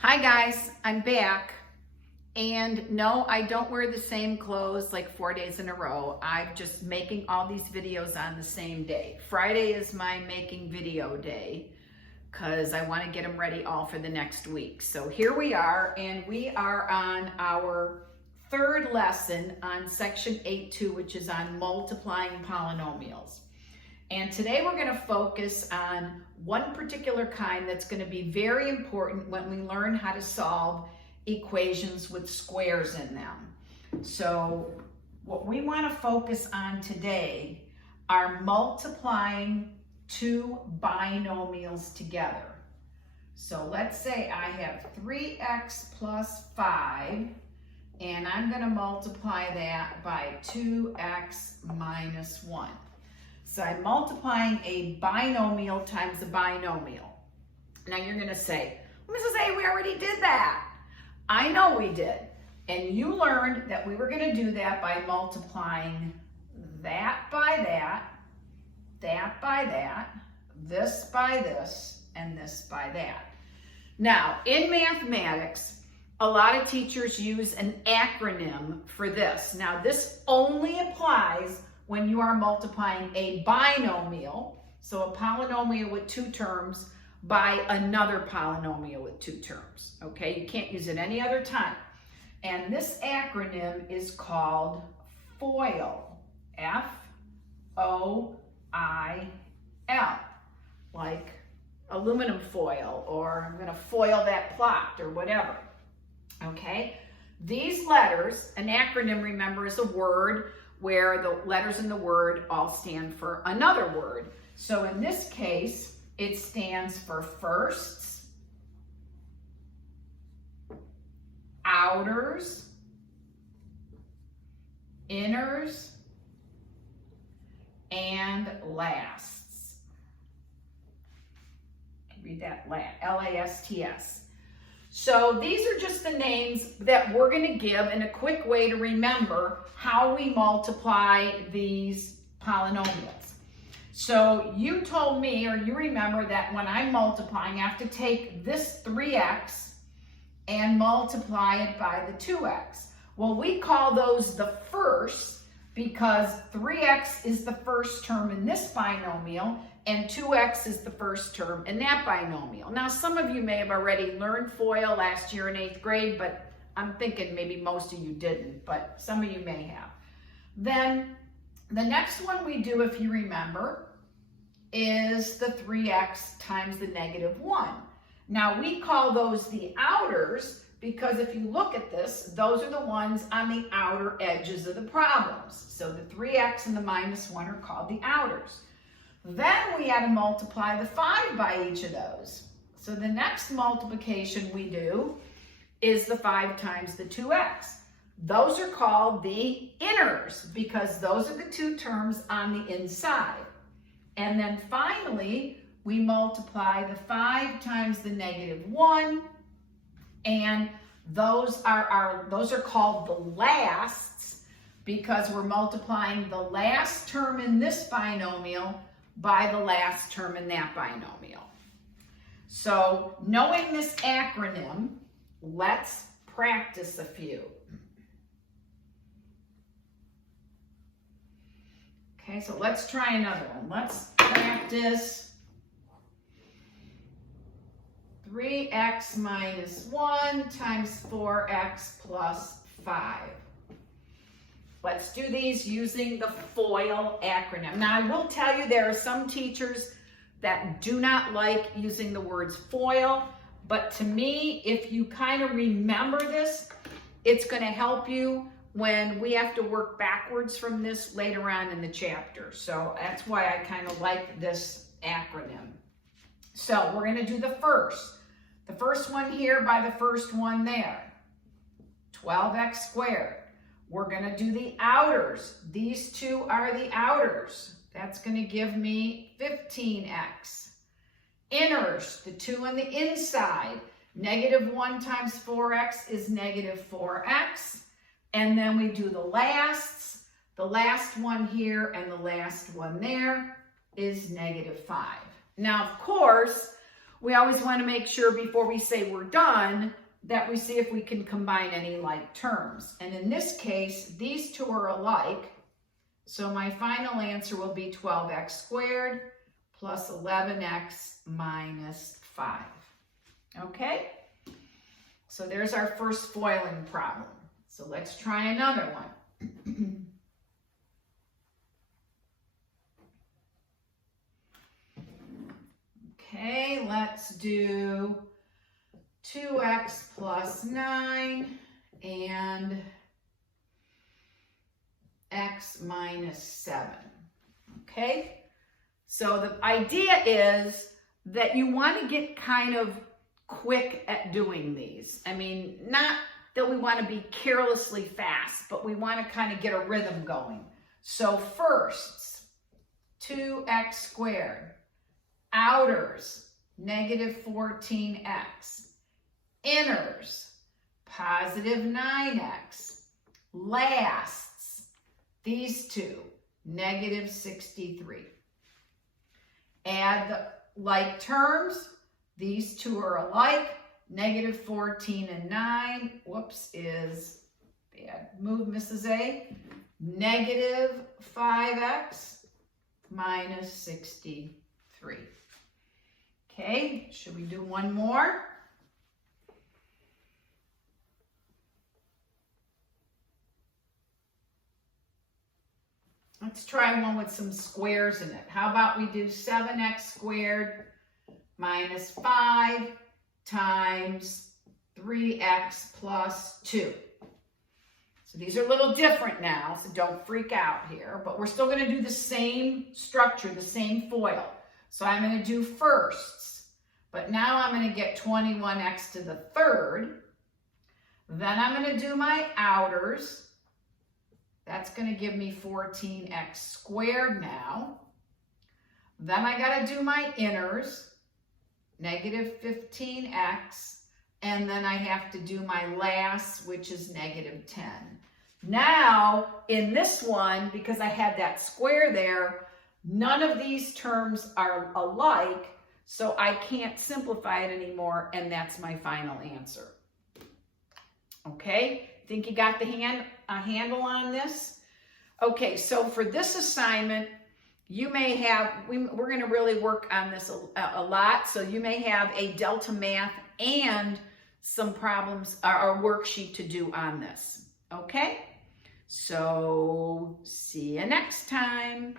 Hi guys, I'm back. And no, I don't wear the same clothes like 4 days in a row. I'm just making all these videos on the same day. Friday is my making video day because I want to get them ready all for the next week. So here we are, and we are on our third lesson on section 8.2, which is on multiplying polynomials. And today we're going to focus on one particular kind that's going to be very important when we learn how to solve equations with squares in them. So what we want to focus on today are multiplying two binomials together. So let's say I have 3x plus 5, and I'm going to multiply that by 2x minus 1. So I'm multiplying a binomial times a binomial. Now you're going to say, Mrs. A, we already did that. I know we did. And you learned that we were going to do that by multiplying that by that, that by that, this by this, and this by that. Now, in mathematics, a lot of teachers use an acronym for this. Now, this only applies when you are multiplying a binomial, so a polynomial with two terms, by another polynomial with two terms, okay? You can't use it any other time. And this acronym is called FOIL, F-O-I-L, like aluminum foil, or I'm gonna foil that plot, or whatever, okay? These letters, an acronym, remember, is a word where the letters in the word all stand for another word. So in this case, it stands for firsts, outers, inners, and lasts. Read that, L-A-S-T-S. So these are just the names that we're going to give in a quick way to remember how we multiply these polynomials. So you told me, or you remember, that when I'm multiplying, I have to take this 3x and multiply it by the 2x. Well, we call those the first because 3x is the first term in this binomial, and 2x is the first term in that binomial. Now, some of you may have already learned FOIL last year in 8th grade, but I'm thinking maybe most of you didn't, but some of you may have. Then the next one we do, if you remember, is the 3x times the negative 1. Now, we call those the outers because if you look at this, those are the ones on the outer edges of the problems. So the 3x and the minus 1 are called the outers. Then we had to multiply the 5 by each of those. So the next multiplication we do is the 5 times the 2x. Those are called the inners because those are the two terms on the inside. And then finally, we multiply the 5 times the negative 1, and those are called the lasts because we're multiplying the last term in this binomial by the last term in that binomial. So knowing this acronym, let's practice a few. Okay, so let's try another one. Let's practice 3x minus 1 times 4x plus 5. Let's do these using the FOIL acronym. Now, I will tell you there are some teachers that do not like using the words FOIL, but to me, if you kind of remember this, it's going to help you when we have to work backwards from this later on in the chapter. So that's why I kind of like this acronym. So we're going to do the first one here by the first one there, 12x squared. We're going to do the outers. These two are the outers. That's going to give me 15x. Inners, the two on the inside. Negative 1 times 4x is negative 4x. And then we do the lasts. The last one here and the last one there is negative 5. Now, of course, we always want to make sure before we say we're done that we see if we can combine any like terms. And in this case, these two are alike. So my final answer will be 12x squared plus 11x minus 5. Okay? So there's our first foiling problem. So let's try another one. Okay, let's do 2x plus 9 and x minus 7. Okay, so the idea is that you want to get kind of quick at doing these. I mean, not that we want to be carelessly fast, but we want to kind of get a rhythm going. So first, 2x squared. Outers, negative 14x. Inners, positive 9x. Lasts, these two, negative 63. Add the like terms. These two are alike. Negative 14 and 9, whoops, is bad move, Mrs. A. Negative 5x minus 63. Okay, should we do one more? Let's try one with some squares in it. How about we do 7x squared minus 5 times 3x plus 2. So these are a little different now, so don't freak out here, but we're still going to do the same structure, the same FOIL. So I'm going to do firsts, but now I'm going to get 21x to the third. Then I'm going to do my outers. That's going to give me 14x squared now. Then I got to do my inners, negative 15x, and then I have to do my last, which is negative 10. Now, in this one, because I had that square there, none of these terms are alike, so I can't simplify it anymore, and that's my final answer. Okay, think you got the handle on this? Okay, so for this assignment, you may have, we're going to really work on this a lot, so you may have a Delta Math and some problems or worksheet to do on this. Okay, so see you next time.